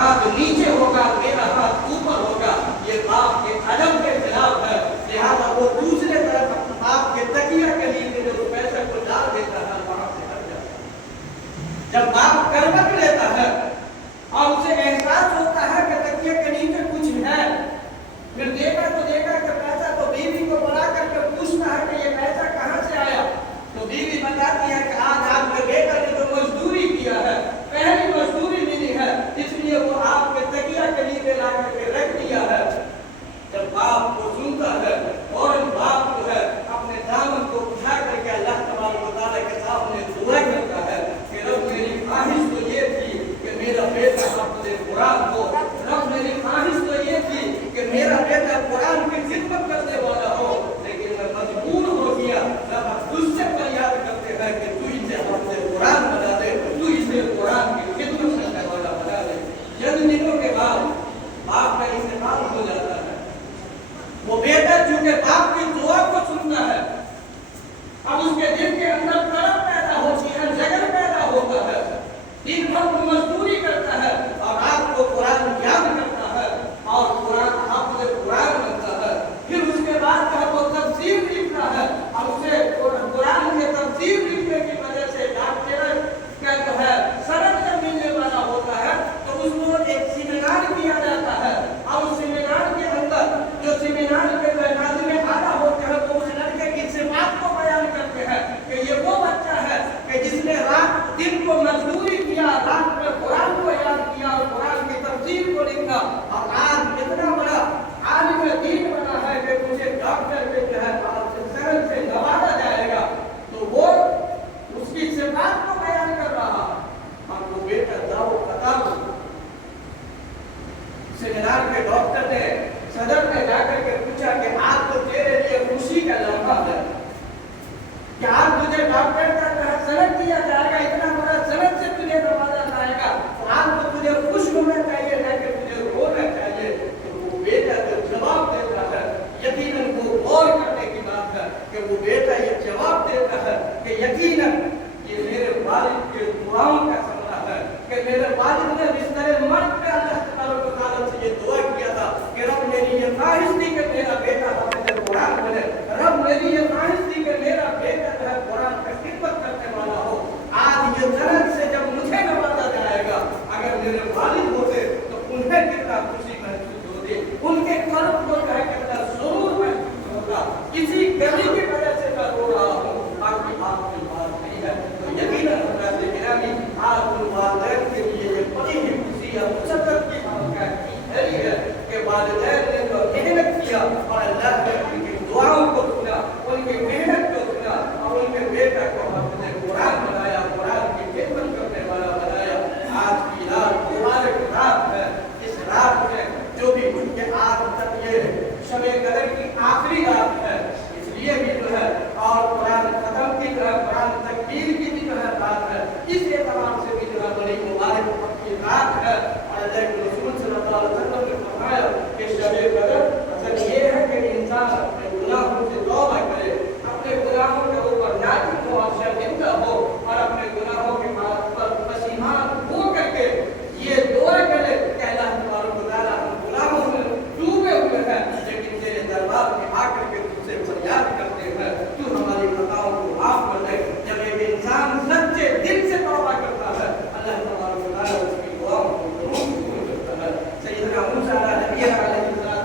ہاتھ نیچے ہوگا میرا ہاتھ اوپر ہوگا، یہ باپ کے ادب کے خلاف ہے۔ لہٰذا وہ دوسرے طرف باپ کے تکیہ کے لیے جو پیسے کو ڈال دیتا ہے وہاں سے ہٹ جاتا ہے۔ جب باپ کروٹ لیتا ہے اور اسے احساس ہوتا ہے کہ تکیے کے نیچے کچھ ہے، پھر دیکھا کہ پیسہ تو بیوی کو بلا کر کے پوچھتا ہے کہ یہ پیسہ کہاں سے آیا، تو بیوی بتاتی ہے کہ آج آپ کے بیٹا نے جو مزدوری کیا ہے، پہلی مزدوری ملی ہے، اس لیے وہ آپ کے تکیہ کے لیے لا کر کے رکھ دیا ہے۔ جب باپ کو سنتا ہے اور باپ جو ہے اپنے دامن کو اٹھا کر کے اللہ تبارک و تعالیٰ کے سامنے دعا کرتا ہے کہ رب میری خواہش تو یہ تھی کہ میرا بیٹا حافظ قرآن ہو، رب میری خواہش تو یہ تھی کہ میرا بیٹا قرآن کی خدمت کرنے والا ہو، لیکن میں مجبور ہو گیا۔ رب اس سے فریاد کرتے ہیں کہ تو اسے حافظ قرآن بنا دے، تو اسے قرآن کی خدمت کرنے والا بنا دے۔ چند دنوں کے بعد باپ کا انتقال ہو جاتا ہے۔ وہ بیٹا چونکہ باپ کی دعا کو سنتا ہے، اب اس کے دل کے اندر طلب پیدا ہوتی ہے، جگل پیدا ہوتا ہے، دن بھر وہ مزدوری کرتا ہے اور رات کو قرآن یاد کرتا ہے اور قرآن حافظ قرآن بنتا ہے۔ پھر اس کے بعد وہ تفسیر لکھتا ہے اور اسے قرآن کے تفسیر لکھنے کی وجہ سے ڈاکٹر کا جو ہے سند جب ملنے والا ہوتا ہے تو اس کو ایک سیمینار کیا جاتا ہے اور اس سیمینار کے اندر جو سیمینار کے ناظرین اعلیٰ ہوتے ہیں وہ اس لڑکے کی صفات کو بیان کرتے ہیں کہ یہ وہ بچہ ہے کہ جس نے رات دن کو مزدوری کیا، رات میں قرآن کو یاد کیا اور قرآن کی تفسیر کو لکھا اور آج اتنا بڑا عالم دین بنا ہے کہ مجھے ڈاکٹر کے جو ہے سند سے نوازا جائے گا۔ تو وہ اس کی صفات کو بیان کر رہا اور وہ بیٹا داؤ قطار سیمینار کے ڈاکٹر نے صدر نے جا کر کے پوچھا کہ آج تو تیرے لیے خوشی کا لمحہ ہے کہ آج تجھے ڈاکٹر کا سند دیا جائے گا، اتنا بڑا سند سے تجھے نوازا جائے گا، تو آج تو تجھے خوش ہونا چاہیے نہ کہ تجھے رونا چاہیے۔ تو وہ بیٹا جو جواب دیتا ہے، یقیناً وہ غور کرنے کی بات ہے کہ وہ بیٹا یہ جواب دیتا ہے کہ یقیناً یہ میرے والد کے دعاؤں کا ثمرہ ہے کہ میرے والد نے بستر مرگ پہ اللہ تبارک و تعالیٰ سے یہ دعا کیا تھا کہ رب میری یہ خواہش تھی کہ میرا بیٹا حافظ قرآن بنے، رب میری یہ خواہش تھی کہ میرا بیٹا جو ہے قرآن کی خدمت کرنے والا ہو۔ آج یہ جنت سے جب مجھے نوازا جائے گا، اگر میرے والد ہوتے تو انہیں کتنا خوشی محسوس ہوتی، ان کے قلب کو جو ہے کتنا سرور محسوس ہوگا۔ اسی گلی کی وجہ سے میں رو رہا ہوں، باقی آپ کی بات نہیں ہے۔ تو یقیناً حضرات گرامی، آج ان والدین کے لیے یہ بڑی ہی خوشی اور مسرت کی بات ہے کہ والدین نے جو محنت کیا اور اللہ نے ان کی دعاؤں کو سنا، ان کی محنت کو سنا اور ان کے بیٹا کو حافظ قرآن بنایا، قرآن کی خدمت کرنے والا بنایا۔ آج کی رات مبارک رات ہے، اس رات میں جو بھی ان کے آج تک یہ شب قدر کی آخری رات ہے، اس لیے بھی جو ہے اور قرآن ختم کی جو ہے قرآن تکمیل کی بھی جو ہے بات ہے، اس اعتبار سے بھی جو ہے بڑی مبارک کی رات ہے۔ اور اللہ کے رسول صلی اللہ علیہ وسلم نے فرمایا کہ شب قدر اصل یہ ہے کہ انسان اپنے گناہوں سے توبہ کرے، اپنے گناہوں کے اوپر نادم ہو اور شرمندہ ہو اور اپنے گناہوں کے پر پشیمان ہو کر کے یہ دعا کرے کہ اللہ تبارک و تعالیٰ ہم گناہوں میں ڈوبے ہوئے ہیں لیکن تیرے دربار میں آ کر کے تجھ سے فریاد کرتے ہیں، تو ہماری خطاؤں کو معاف کر دے۔ جب ایک انسان سچے دل سے توبہ کرتا ہے، اللہ تبارک و تعالیٰ اس کی دعاؤں کو ضرور قبول کرتا ہے۔ سیدنا موسیٰ علیہ السلام